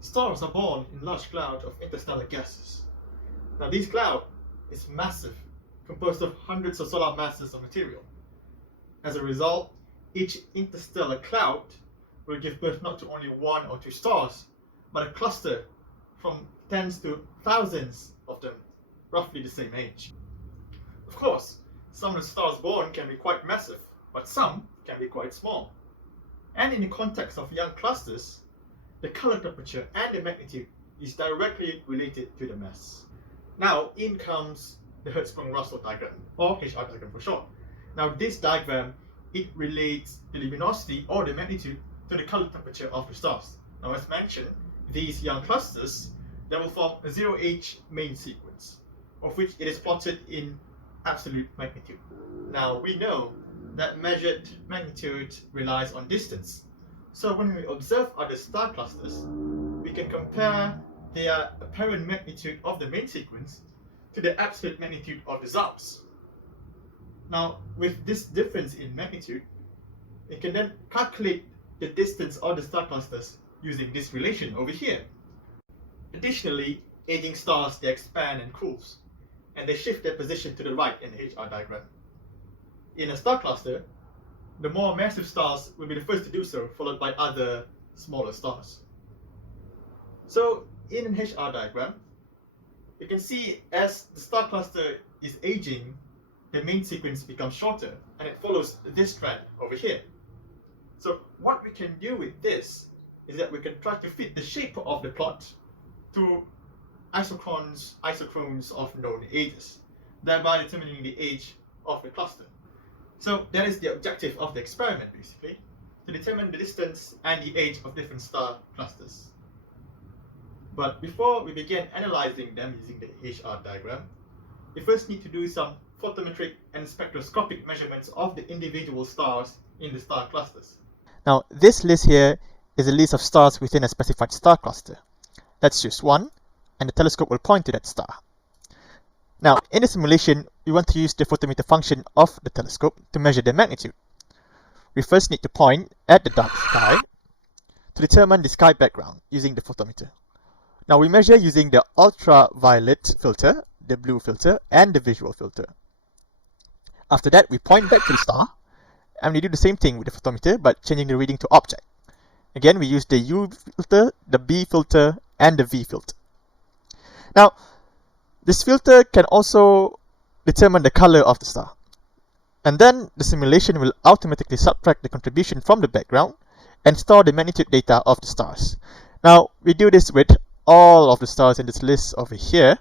Stars are born in large clouds of interstellar gases. Now, this cloud is massive, composed of hundreds of solar masses of material. As a result, each interstellar cloud will give birth not to only one or two stars, but a cluster from tens to thousands of them, roughly the same age. Of course, some of the stars born can be quite massive, but some can be quite small. And in the context of young clusters, the color temperature and the magnitude is directly related to the mass. Now, in comes the Hertzsprung-Russell diagram, or HR diagram for short. Now, this diagram, it relates the luminosity or the magnitude to the color temperature of the stars. Now, as mentioned, these young clusters, they will form a 0H main sequence, of which it is plotted in absolute magnitude. Now, we know that measured magnitude relies on distance. So when we observe other star clusters, we can compare their apparent magnitude of the main sequence to the absolute magnitude of the ZARPs. Now, with this difference in magnitude, we can then calculate the distance of the star clusters using this relation over here. Additionally, aging stars, they expand and cool, and they shift their position to the right in the HR diagram. In a star cluster, the more massive stars will be the first to do so, followed by other smaller stars. So in an HR diagram, you can see as the star cluster is aging, the main sequence becomes shorter, and it follows this trend over here. So what we can do with this is that we can try to fit the shape of the plot to isochrones of known ages, thereby determining the age of the cluster. So that is the objective of the experiment, basically, to determine the distance and the age of different star clusters. But before we begin analyzing them using the HR diagram, we first need to do some photometric and spectroscopic measurements of the individual stars in the star clusters. Now, this list here is a list of stars within a specified star cluster. Let's choose one, and the telescope will point to that star. Now, in the simulation, we want to use the photometer function of the telescope to measure the magnitude. We first need to point at the dark sky to determine the sky background using the photometer. Now, we measure using the ultraviolet filter, the blue filter, and the visual filter. After that, we point back to the star, and we do the same thing with the photometer, but changing the reading to object. Again, we use the U filter, the B filter, and the V filter. Now, this filter can also determine the color of the star. And then the simulation will automatically subtract the contribution from the background and store the magnitude data of the stars. Now, we do this with all of the stars in this list over here.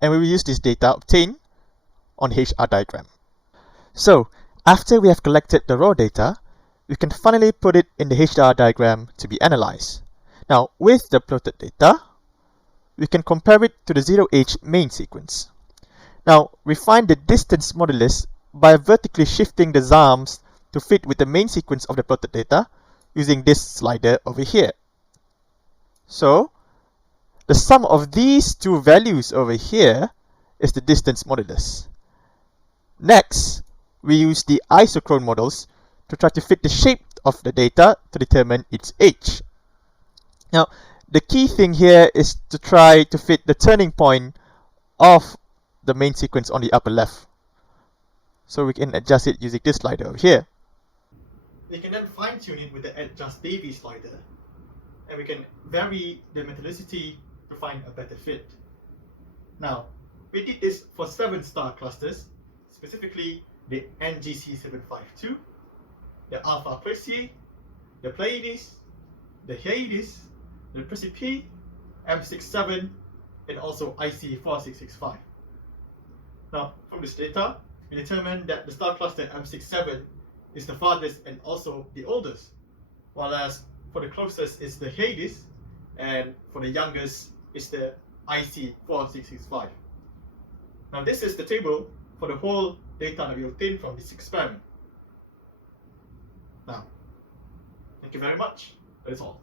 And we will use this data obtained on the HR diagram. So, after we have collected the raw data, we can finally put it in the HR diagram to be analyzed. Now, with the plotted data, we can compare it to the 0H main sequence. Now, we find the distance modulus by vertically shifting the ZARMs to fit with the main sequence of the plotted data using this slider over here. So, the sum of these two values over here is the distance modulus. Next, we use the isochrone models to try to fit the shape of the data to determine its age. Now, the key thing here is to try to fit the turning point of the main sequence on the upper left. So we can adjust it using this slider over here. We can then fine-tune it with the Adjust Baby slider, and we can vary the metallicity to find a better fit. Now, we did this for 7 star clusters, specifically the NGC752, the Alpha Persei, the Pleiades, the Hyades, the Persei, M67, and also IC4665. Now, from this data, we determined that the star cluster M67 is the farthest and also the oldest, whereas for the closest is the Hyades, and for the youngest is the IC4665. Now, this is the table for the whole data that we obtained from this experiment. Now, thank you very much. That is all.